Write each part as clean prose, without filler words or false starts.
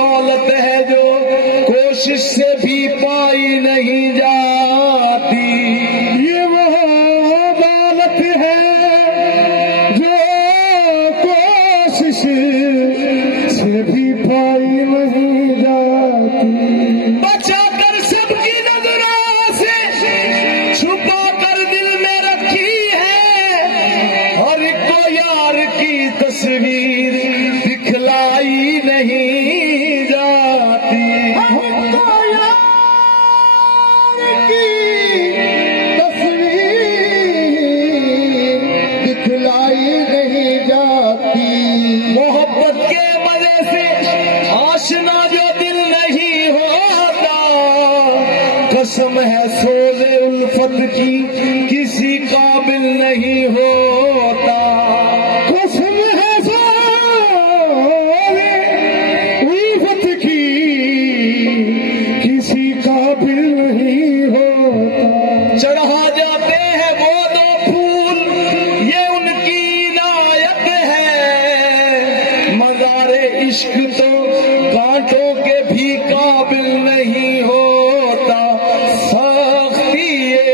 दौलत है जो कोशिश से भी पाई नहीं जाती। ये वो दौलत है जो कोशिश से भी पाई नहीं जाती। बचा कर सबकी नजरों से, छुपा कर दिल में रखी है, हर एक को यार की तस्वीर दिखलाई नहीं जाती। हमको यार की तस्वीर दिखलाई नहीं जाती। मोहब्बत के मजे से आशना जो दिल नहीं होता, कसम है सोज़े उल्फत की किसी काबिल नहीं होता। कसम है सोज़े उल्फत की किसी काबिल नहीं होता। चढ़ा जाते हैं वो दो फूल, ये उनकी इनायत है, मज़ारे इश्क तो कांटों के भी काबिल नहीं होता। सख्ती ये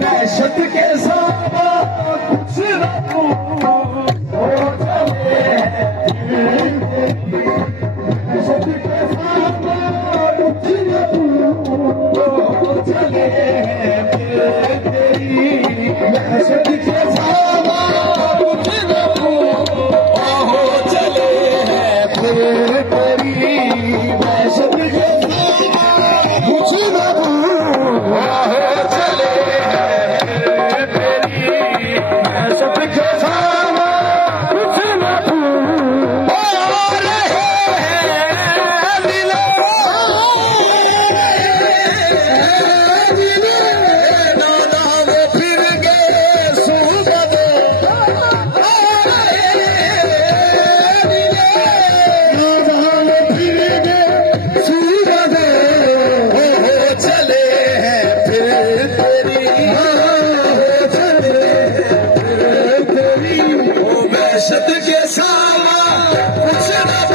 दहशत के सामा कुछ न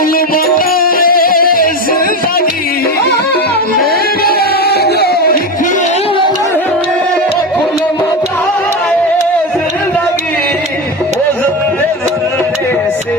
कुल बताए जिंदगी कुल बताए जिंदगी से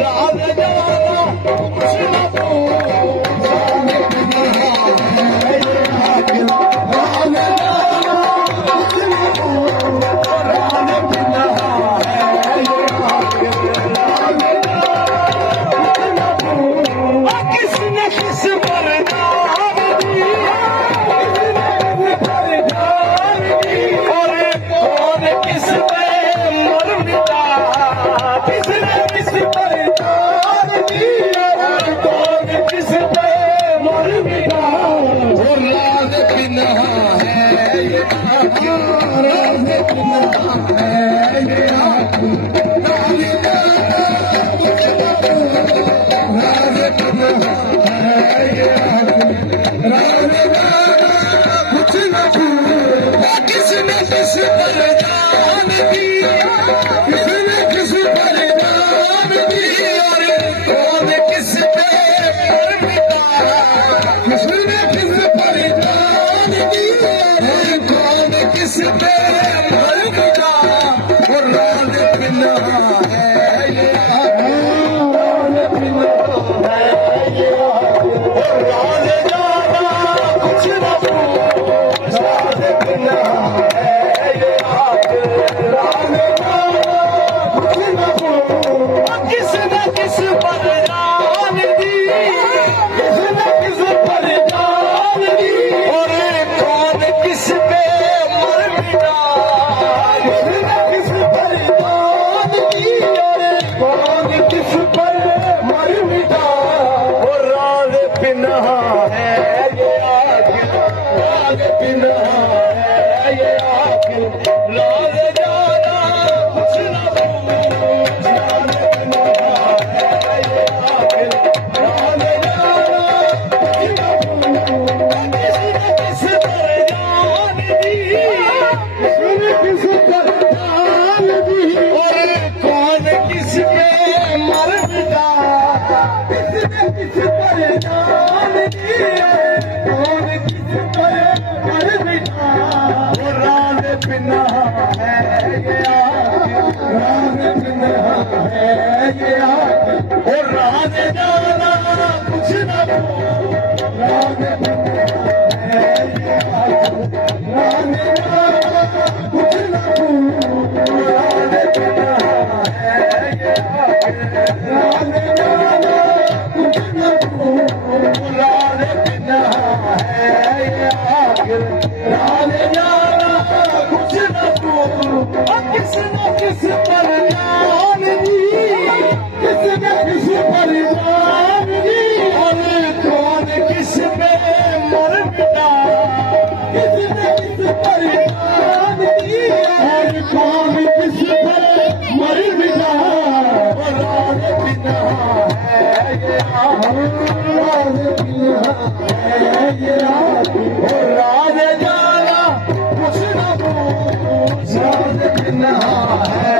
राज जाना कुछ न पूछा किसने किस पर और कौन किस पे मर मिटा किसने किस पर कौन किस पे मर मिटा वो राज बिना है ये राज बिना है ये किसने किस पर जान दी किसने किस पर जान दी और कौन किस पे मर मिटा किसने किस पर जान दी और कौन किस पे मर मिटा और राज बिना है ये राज बिना है ये राज जाना कुछ न पूछा राज बिना किसने किस पर जान दी किसने किस पर जान दी और कौन किस पे मर मिटा किसने किस पर जान दी और कौन किस पर मर मिटा और राज बिना है ये आखिर राज बिना है ये आखिर राज जाना कुछ न बिना है ये राज बिना है ये और राज जाना कुछ न राज बिना है ये राज जाना कुछ न राज बिना है ये राज जाना कुछ न राज बिना है ये राज जाना कुछ न किसने किस पर जान दी किसने किस पर जान दी और कौन किस पे मर मिटा किसने किस पर जान दी और कौन किस पर मर मिटा और राज बिना है ये राज बिना है ये और राज जाना कुछ न पूछा राज बिना है